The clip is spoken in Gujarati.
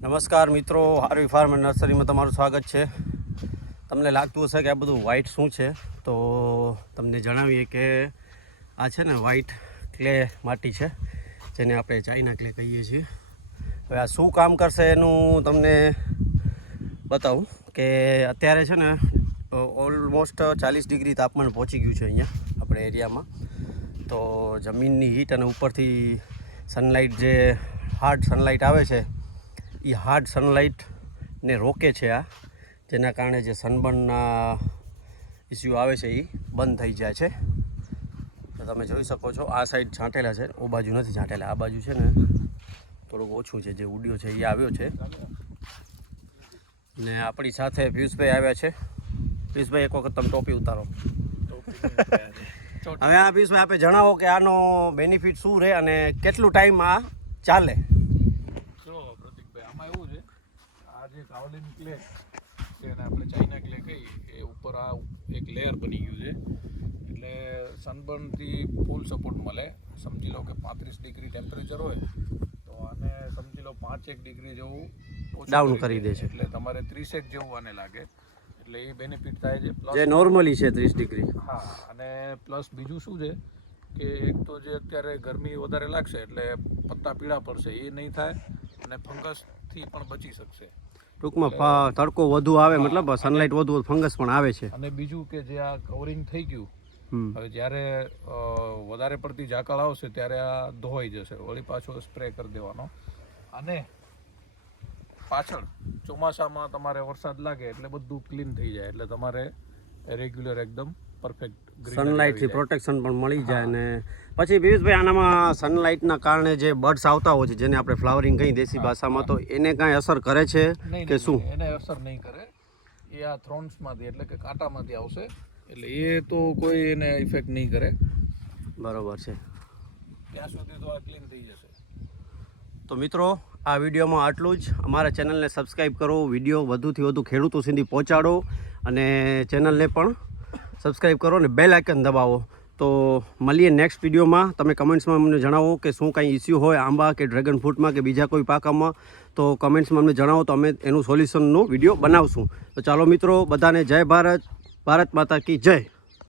નમસ્કાર મિત્રો, હારવી ફાર્મ નર્સરીમાં તમારું સ્વાગત છે. તમને લાગતું હશે કે આ બધું વ્હાઇટ શું છે? તો તમને જણાવીએ કે આ છે ને વ્હાઇટ ક્લે માટી છે, જેને આપણે ચાઇના ક્લે કહીએ છીએ. હવે આ શું કામ કરશે એનું તમને બતાવું કે અત્યારે છે ને ઓલમોસ્ટ ચાલીસ ડિગ્રી તાપમાન પહોંચી ગયું છે અહીંયા, આપણે એરિયામાં. તો જમીનની હીટ અને ઉપરથી સનલાઇટ જે હાર્ડ સનલાઇટ આવે છે એ હાર્ડ સનલાઇટને રોકે છે આ જેના કારણે જે સનબર્નના ઇસ્યુ આવે છે એ બંધ થઈ જાય છે. તો તમે જોઈ શકો છો આ સાઈડ છાંટેલા છે ઓ બાજુ નથી છાંટેલા આ બાજુ છે ને થોડુંક ઓછું છે જે ઉડ્યો છે એ આવ્યો છે. ને આપણી સાથે પિયુષભાઈ આવ્યા છે. પિયુષભાઈ એક વખત તમે ટોપી ઉતારો. હવે આ પિયુષભાઈ આપણે જણાવો કે આનો બેનિફિટ શું રહે અને કેટલું ટાઈમ આ ચાલે જો પ્રતિકભાઈ આમાં એવું છે આ ક્લે એને આપણે ચાઇના ક્લે કહીએ એ ઉપર આ એક લેયર બની ગયું છે. એટલે સનબર્નથી ફૂલ સપોર્ટ મળે. સમજી લો કે પાંત્રીસ ડિગ્રી ટેમ્પરેચર હોય તો આને સમજી લો પાંચેક ડિગ્રી જેવું ડાઉન કરી દે છે. એટલે તમારે ત્રીસેક જેવું આને લાગે. એટલે એ બેનિફિટ થાય છે. જે નોર્મલી છે ત્રીસ ડિગ્રી. હા અને પ્લસ બીજું શું છે? કે એક તો જે અત્યારે ગરમી વધારે લાગશે એટલે પત્તા પીળા પડશે એ નહીં થાય અને ફંગસથી પણ બચી શકશે. ટૂંકમાં તડકો વધુ આવે મતલબ સનલાઇટ વધુ ફંગસ પણ આવે છે. અને બીજું કે જે આ કવરિંગ થઈ ગયું હવે જ્યારે વધારે પડતી ઝાકળ આવશે ત્યારે આ ધોવાઈ જશે. વળી પાછો સ્પ્રે કરી દેવાનો. અને પાછળ ચોમાસામાં તમારે વરસાદ લાગે એટલે બધું ક્લીન થઈ જાય એટલે તમારે રેગ્યુલર એકદમ પરફેક્ટ સનલાઇટથી પ્રોટેક્શન પણ મળી જાય અને પછી પિયુષભાઈ આનામાં સનલાઇટના કારણે જે બર્ડ્સ આવતા હોય છે જેને આપણે ફ્લાવરિંગ કહીએ દેશી ભાષામાં તો એને કાંઈ અસર કરે છે કે શું? એને અસર નહીં કરે. એ આ થ્રોન્સમાંથી એટલે કે કાંટામાંથી આવશે. એટલે એ તો કોઈ એને ઇફેક્ટ નહીં કરે. બરાબર છે. ત્યાં સુધી તો આ ક્લીન થઈ જશે. તો મિત્રો આ વિડીયોમાં આટલું જ. અમારા ચેનલને સબસ્ક્રાઈબ કરો વીડિયો વધુથી વધુ ખેડૂતો સુધી પહોંચાડો અને ચેનલને પણ સબસ્ક્રાઈબ કરો અને બેલ આઇકન દબાવો. તો મળીએ નેક્સ્ટ વિડીયોમાં. તમે કમેન્ટ્સમાં અમને જણાવો કે શું કાંઈ ઇસ્યુ હોય આંબા કે ડ્રેગન ફ્રૂટમાં કે બીજા કોઈ પાકામાં. તો કમેન્ટ્સમાં અમને જણાવો તો અમે એનું સોલ્યુશનનો વીડિયો બનાવશું. તો ચાલો મિત્રો, બધાને જય ભારત. ભારત માતા કી જય.